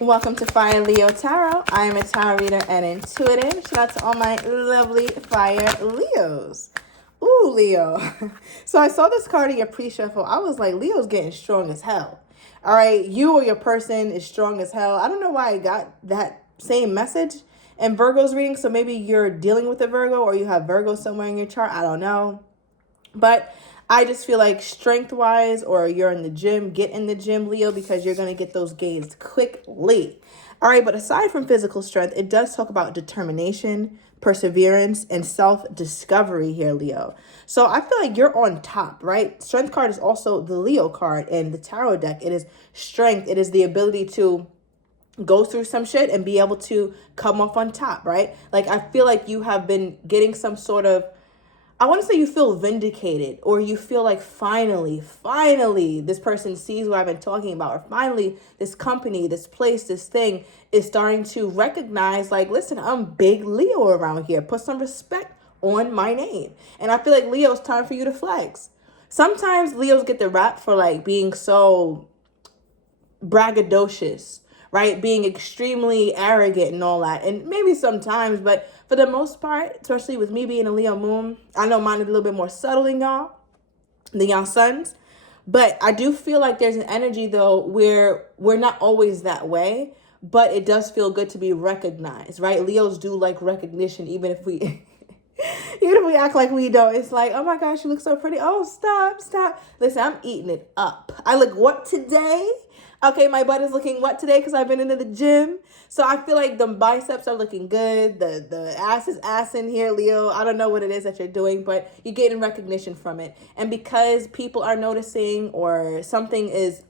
Welcome to Fire Leo Tarot. I am a tarot reader and intuitive. Shout out to all my lovely fire Leos. Ooh, Leo. So I saw this card in your pre-shuffle. I was like, Leo's getting strong as hell. All right, you or your person is strong as hell. I don't know why I got that same message in Virgo's reading. So maybe you're dealing with a Virgo or you have Virgo somewhere in your chart. I don't know. But I just feel like strength-wise, or you're in the gym, get in the gym, Leo, because you're going to get those gains quickly. All right, but aside from physical strength, it does talk about determination, perseverance, and self-discovery here, Leo. So I feel like you're on top, right? Strength card is also the Leo card in the tarot deck. It is strength. It is the ability to go through some shit and be able to come off on top, right? Like, I feel like you have been getting some sort of, I want to say you feel vindicated, or you feel like finally, this person sees what I've been talking about, or finally this company, this place, this thing is starting to recognize, like, listen, I'm big Leo around here. Put some respect on my name. And I feel like Leo, it's time for you to flex. Sometimes Leos get the rap for like being so braggadocious, right? Being extremely arrogant and all that. And maybe sometimes, but for the most part, especially with me being a Leo moon, I know mine is a little bit more subtle than y'all sons. But I do feel like there's an energy though where we're not always that way, but it does feel good to be recognized, right? Leos do like recognition, even if we even if we act like we don't. It's like, oh my gosh, you look so pretty. Oh, stop. Listen, I'm eating it up. I look what today? Okay, my butt is looking what today because I've been into the gym. So I feel like the biceps are looking good. The ass is ass in here, Leo. I don't know what it is that you're doing, but you're getting recognition from it. And because people are noticing, or something is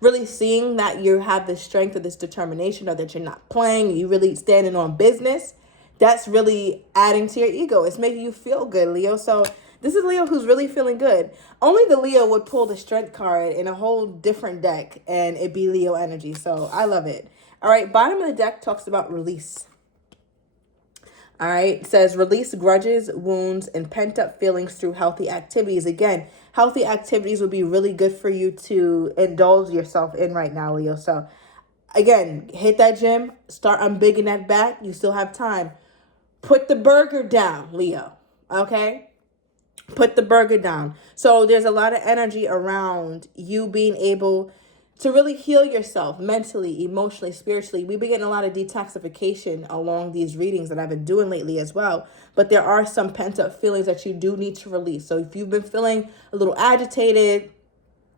really seeing that you have this strength or this determination, or that you're not playing, you really standing on business, that's really adding to your ego. It's making you feel good, Leo. So this is Leo who's really feeling good. Only the Leo would pull the strength card in a whole different deck and it be Leo energy. So I love it. All right, bottom of the deck talks about release. All right, it says release grudges, wounds, and pent-up feelings through healthy activities. Again, healthy activities would be really good for you to indulge yourself in right now, Leo. So again, hit that gym, start unbigging that back. You still have time. Put the burger down, Leo. Okay? Put the burger down. So there's a lot of energy around you being able to really heal yourself mentally, emotionally, spiritually. We've been getting a lot of detoxification along these readings that I've been doing lately as well. But there are some pent-up feelings that you do need to release. So if you've been feeling a little agitated,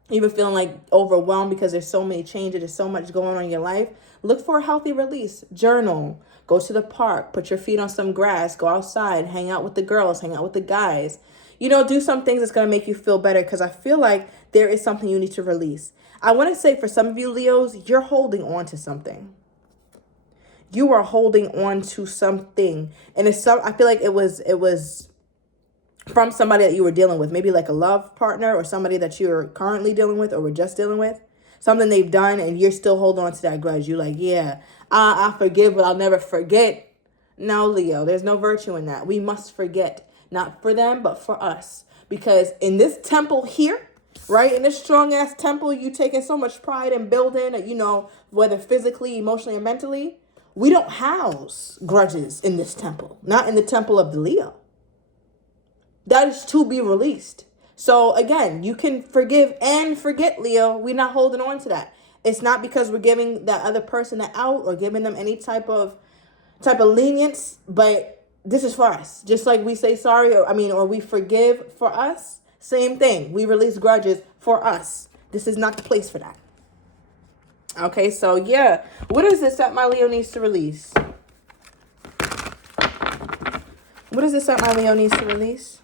you've been feeling like overwhelmed because there's so many changes, there's so much going on in your life, look for a healthy release. Journal, go to the park, put your feet on some grass, go outside, hang out with the girls, hang out with the guys. You know, do some things that's going to make you feel better, because I feel like there is something you need to release. I want to say for some of you Leos, you're holding on to something. You are holding on to something. And I feel like it was from somebody that you were dealing with, maybe like a love partner or somebody that you're currently dealing with or were just dealing with, something they've done and you're still holding on to that grudge. You're like, yeah, I forgive, but I'll never forget. No, Leo, there's no virtue in that. We must forget, not for them, but for us. Because in this temple here, right, in this strong ass temple you taking so much pride in building, you know, whether physically, emotionally, or mentally, we don't house grudges in this temple, not in the temple of the Leo. That is to be released. So again, you can forgive and forget, Leo. We're not holding on to that. It's not because we're giving that other person an out or giving them any type of lenience, but this is for us. Just like we say sorry, or we forgive for us, same thing. We release grudges for us. This is not the place for that. Okay, so yeah. What is this that my Leo needs to release? What is this that my Leo needs to release?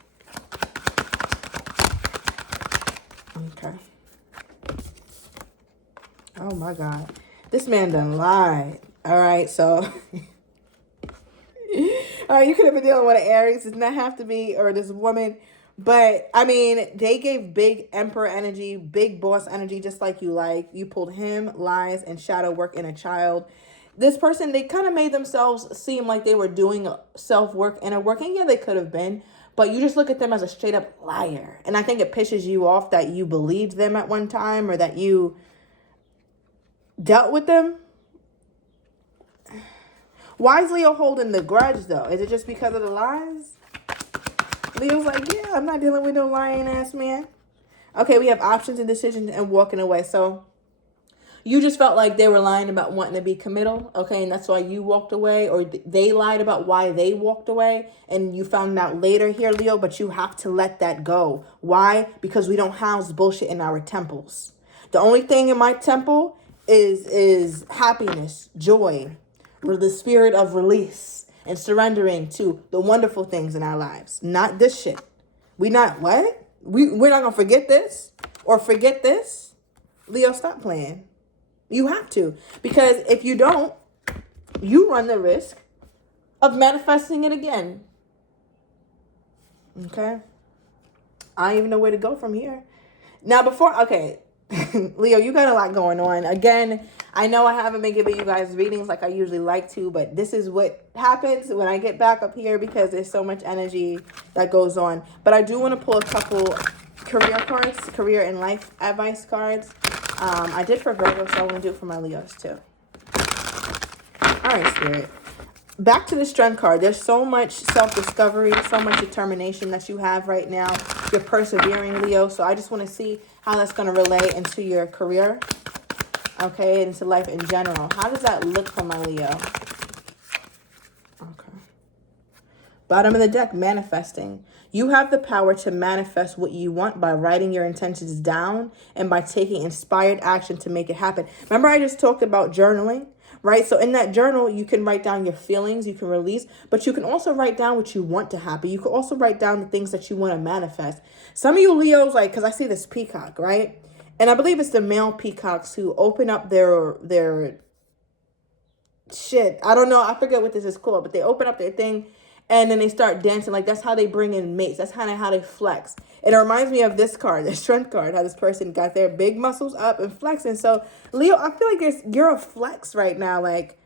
Okay. Oh my God. This man done lied. All right, so all right, you could have been dealing with an Aries. It does not have to be, or this woman. But I mean, they gave big emperor energy, big boss energy, just like you like. You pulled him, lies, and shadow work in a child. This person, they kind of made themselves seem like they were doing self-work, inner work. And yeah, they could have been. But you just look at them as a straight up liar. And I think it pisses you off that you believed them at one time, or that you dealt with them. Why is Leo holding the grudge, though? Is it just because of the lies? Leo's like, yeah, I'm not dealing with no lying ass man. Okay, we have options and decisions and walking away. So you just felt like they were lying about wanting to be committal, okay, and that's why you walked away, or they lied about why they walked away, and you found out later here, Leo, but you have to let that go. Why? Because we don't house bullshit in our temples. The only thing in my temple is happiness, joy, the spirit of release, and surrendering to the wonderful things in our lives. Not this shit. We're not going to forget this or forget this. Leo, stop playing. You have to. Because if you don't, you run the risk of manifesting it again. Okay? I don't even know where to go from here. Now, okay. Leo, you got a lot going on. Again, I know I haven't been giving you guys readings like I usually like to, but this is what happens when I get back up here because there's so much energy that goes on. But I do want to pull a couple career cards, career and life advice cards. I did for Virgo, so I want to do it for my Leos too. All right, Spirit. Back to the Strength card. There's so much self-discovery, so much determination that you have right now. You're persevering, Leo. So I just want to see how that's going to relate into your career. Okay, and into life in general. How does that look for my Leo? Okay. Bottom of the deck, manifesting. You have the power to manifest what you want by writing your intentions down and by taking inspired action to make it happen. Remember I just talked about journaling, right? So in that journal, you can write down your feelings, you can release, but you can also write down what you want to happen. You can also write down the things that you want to manifest. Some of you Leos, like, because I see this peacock, right? And I believe it's the male peacocks who open up their shit. I don't know. I forget what this is called, but they open up their thing and then they start dancing. Like, that's how they bring in mates. That's kind of how they flex. And it reminds me of this card, the Strength card, how this person got their big muscles up and flexing. So, Leo, I feel like you're a flex right now. Like,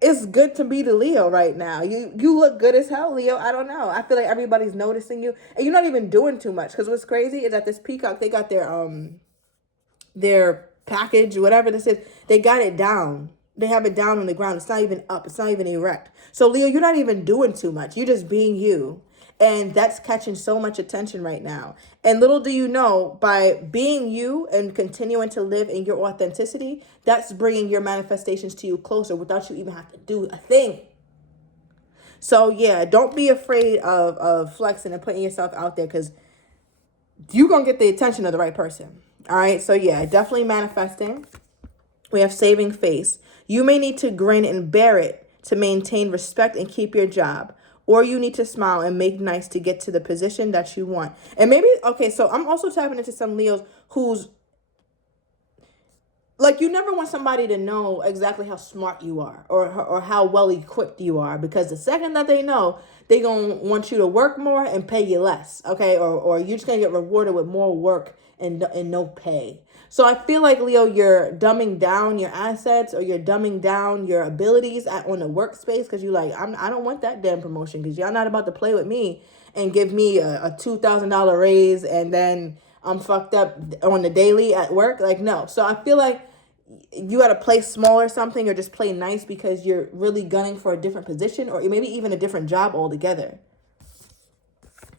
it's good to be the Leo right now. You look good as hell, Leo. I don't know. I feel like everybody's noticing you. And you're not even doing too much. Because what's crazy is that this peacock, they got their package, whatever this is, they got it down. They have it down on the ground. It's not even up. It's not even erect. So, Leo, you're not even doing too much. You're just being you. And that's catching so much attention right now. And little do you know, by being you and continuing to live in your authenticity, that's bringing your manifestations to you closer without you even have to do a thing. So, yeah, don't be afraid of flexing and putting yourself out there because you're going to get the attention of the right person. All right. So, yeah, definitely manifesting. We have saving face. You may need to grin and bear it to maintain respect and keep your job. Or you need to smile and make nice to get to the position that you want. And maybe, okay, so I'm also tapping into some Leos who's, like, you never want somebody to know exactly how smart you are or how well equipped you are. Because the second that they know, they're going to want you to work more and pay you less, okay? Or you're just going to get rewarded with more work and no pay. So I feel like, Leo, you're dumbing down your assets or you're dumbing down your abilities on the workspace because you're like, I don't want that damn promotion because y'all not about to play with me and give me a $2,000 raise and then I'm fucked up on the daily at work. Like, no. So I feel like you got to play small or something or just play nice because you're really gunning for a different position or maybe even a different job altogether.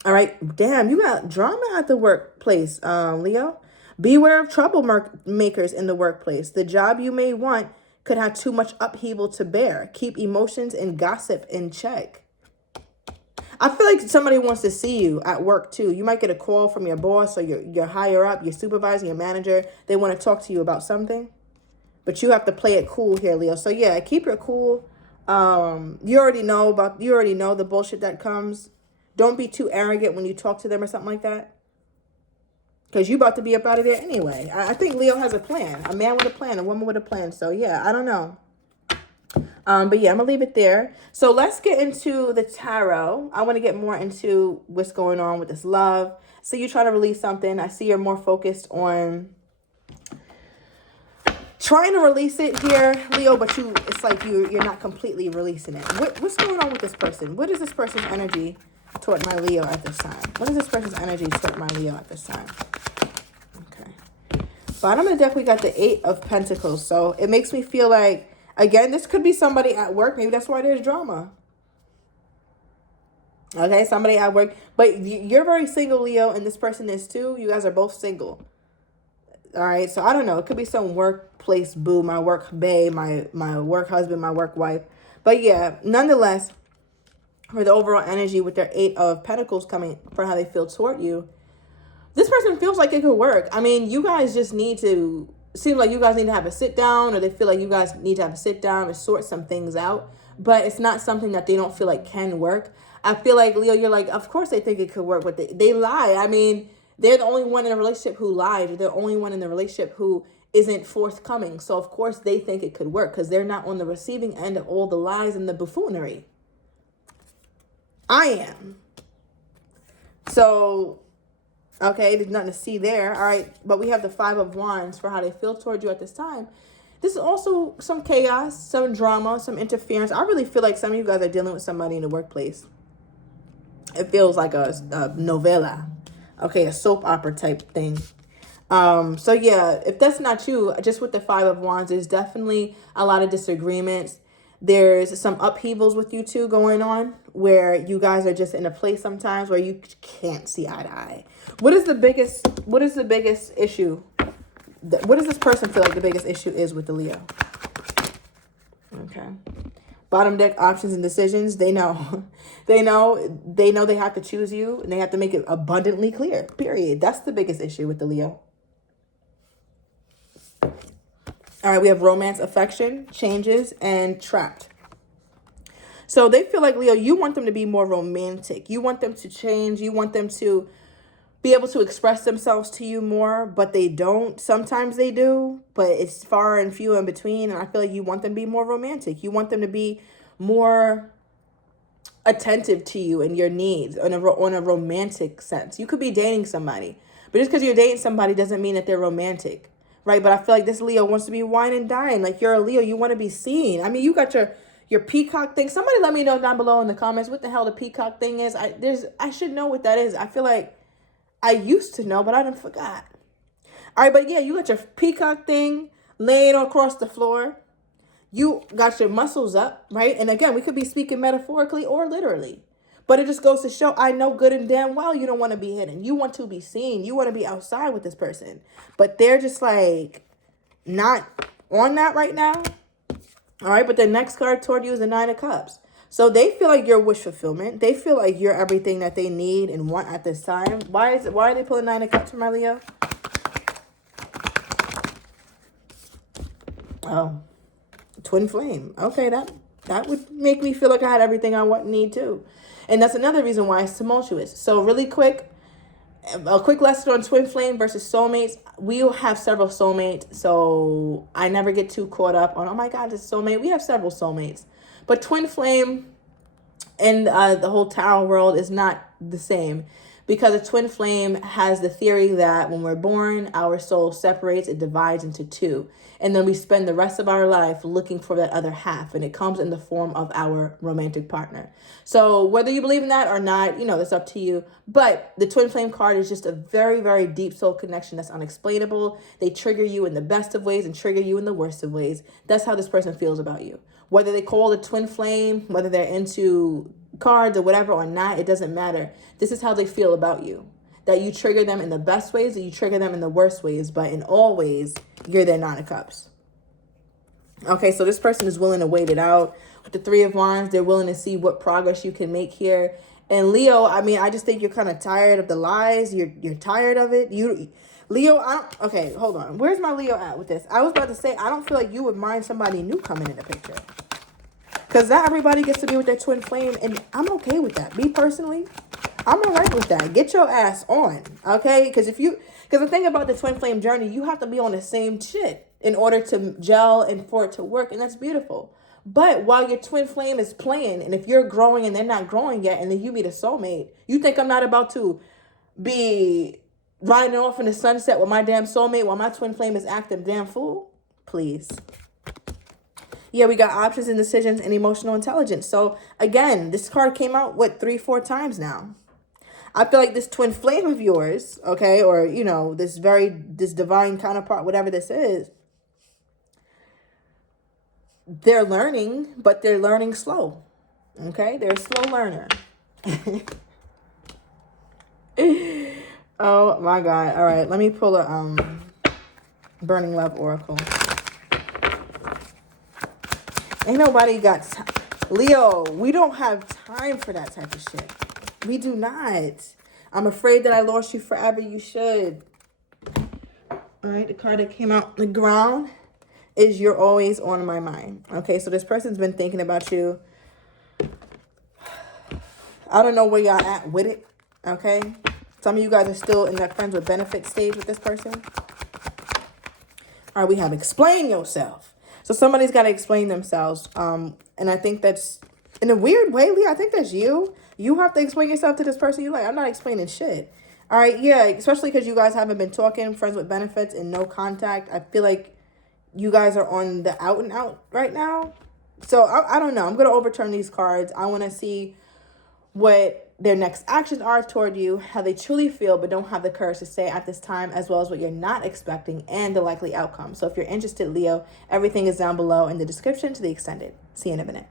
All right. Damn, you got drama at the workplace, Leo. Beware of troublemakers in the workplace. The job you may want could have too much upheaval to bear. Keep emotions and gossip in check. I feel like somebody wants to see you at work too. You might get a call from your boss or your higher up, your supervisor, your manager. They want to talk to you about something. But you have to play it cool here, Leo. So yeah, keep it cool. You already know the bullshit that comes. Don't be too arrogant when you talk to them or something like that. Because you about to be up out of there anyway. I think Leo has a plan. A man with a plan. A woman with a plan. So, yeah, I don't know. But, yeah, I'm going to leave it there. So, let's get into the tarot. I want to get more into what's going on with this love. So, you're trying to release something. I see you're more focused on trying to release it here, Leo. But it's like you're not completely releasing it. What's going on with this person? What is this person's energy toward my Leo at this time? What is this person's energy toward my Leo at this time? Okay. Bottom of the deck, we got the 8 of Pentacles. So it makes me feel like Again, this could be somebody at work. Maybe that's why there's drama. Okay, somebody at work. But you're very single, Leo, and this person is too. You guys are both single. All right, so I don't know. It could be some workplace boo, my work bae, my work husband, my work wife. But yeah, nonetheless, for the overall energy with their 8 of Pentacles coming for how they feel toward you, this person feels like it could work. I mean, you guys just need to, seems like you guys need to have a sit down, or they feel like you guys need to have a sit down and sort some things out. But it's not something that they don't feel like can work. I feel like, Leo, you're like, of course they think it could work, but they lie. I mean, they're the only one in a relationship who lies. They're the only one in the relationship who isn't forthcoming. So, of course, they think it could work because they're not on the receiving end of all the lies and the buffoonery. I am. So, okay, there's nothing to see there. All right, but we have the 5 of Wands for how they feel towards you at this time. This is also some chaos, some drama, some interference. I really feel like some of you guys are dealing with somebody in the workplace. It feels like a novella. Okay, a soap opera type thing. So yeah, if that's not you, just with the 5 of Wands, there's definitely a lot of disagreements. There's some upheavals with you two going on where you guys are just in a place sometimes where you can't see eye to eye. What is the biggest issue? What does this person feel like the biggest issue is with the Leo? Okay. Bottom deck, options and decisions. They know. They know they have to choose you, and they have to make it abundantly clear. Period. That's the biggest issue with the Leo. All right, we have romance, affection, changes, and trapped. So they feel like, Leo, you want them to be more romantic. You want them to change. You want them to be able to express themselves to you more, but they don't. Sometimes they do, but it's far and few in between. And I feel like you want them to be more romantic. You want them to be more attentive to you and your needs on a romantic sense. You could be dating somebody, but just because you're dating somebody doesn't mean that they're romantic, right? But I feel like this Leo wants to be wine and dine. Like, you're a Leo, you want to be seen. I mean, you got your peacock thing. Somebody let me know down below in the comments what the hell the peacock thing is. I should know what that is. I feel like I used to know, but I done forgot. All right, but yeah, you got your peacock thing laying across the floor. You got your muscles up, right? And again, we could be speaking metaphorically or literally. But it just goes to show, I know good and damn well you don't want to be hidden. You want to be seen. You want to be outside with this person. But they're just like not on that right now. All right, but the next card toward you is the 9 of Cups. So they feel like you're wish fulfillment. They feel like you're everything that they need and want at this time. Why are they pulling 9 of Cups for my Leo? Oh, twin flame. Okay, that would make me feel like I had everything I want and need too. And that's another reason why it's tumultuous. So really quick, a quick lesson on twin flame versus soulmates. We'll have several soulmates, so I never get too caught up on, oh my God, it's soulmate. We have several soulmates. But twin flame and the whole tarot world is not the same, because a twin flame has the theory that when we're born, our soul separates, it divides into 2. And then we spend the rest of our life looking for that other half. And it comes in the form of our romantic partner. So whether you believe in that or not, that's up to you. But the twin flame card is just a very, very deep soul connection that's unexplainable. They trigger you in the best of ways and trigger you in the worst of ways. That's how this person feels about you. Whether they call it twin flame, whether they're into cards or whatever or not, it doesn't matter. This is how they feel about you. That you trigger them in the best ways, that you trigger them in the worst ways, but in all ways, you're their 9 of Cups. Okay, so this person is willing to wait it out. With the 3 of Wands, they're willing to see what progress you can make here. And Leo, I mean, I just think you're kind of tired of the lies. You're tired of it. Leo, okay, hold on. Where's my Leo at with this? I was about to say, I don't feel like you would mind somebody new coming in the picture. Because not everybody gets to be with their twin flame, and I'm okay with that. Me personally, I'm all right with that. Get your ass on, okay? Because the thing about the twin flame journey, you have to be on the same shit in order to gel and for it to work, and that's beautiful. But while your twin flame is playing, and if you're growing and they're not growing yet, and then you meet a soulmate, you think I'm not about to be riding off in the sunset with my damn soulmate while my twin flame is acting damn fool? Please. Yeah, we got options and decisions and emotional intelligence. So again, this card came out, 3-4 times now. I feel like this twin flame of yours, okay, or, this divine counterpart, whatever this is, they're learning, but they're learning slow. Okay? They're a slow learner. Oh my God. All right, let me pull a Burning Love Oracle. Ain't nobody got time. Leo, we don't have time for that type of shit. We do not. I'm afraid that I lost you forever. You should. All right, the card that came out on the ground is you're always on my mind. Okay, so this person's been thinking about you. I don't know where y'all at with it. Okay, some of you guys are still in that friends with benefits stage with this person. All right, we have explain yourself. So somebody's got to explain themselves. And I think that's, in a weird way, Lee, I think that's you. You have to explain yourself to this person. You're like, I'm not explaining shit. All right, yeah, especially because you guys haven't been talking, friends with benefits and no contact. I feel like you guys are on the out and out right now. So I don't know. I'm going to overturn these cards. I want to see what their next actions are toward you, how they truly feel, but don't have the courage to say at this time, as well as what you're not expecting and the likely outcome. So if you're interested, Leo, everything is down below in the description to the extended. See you in a minute.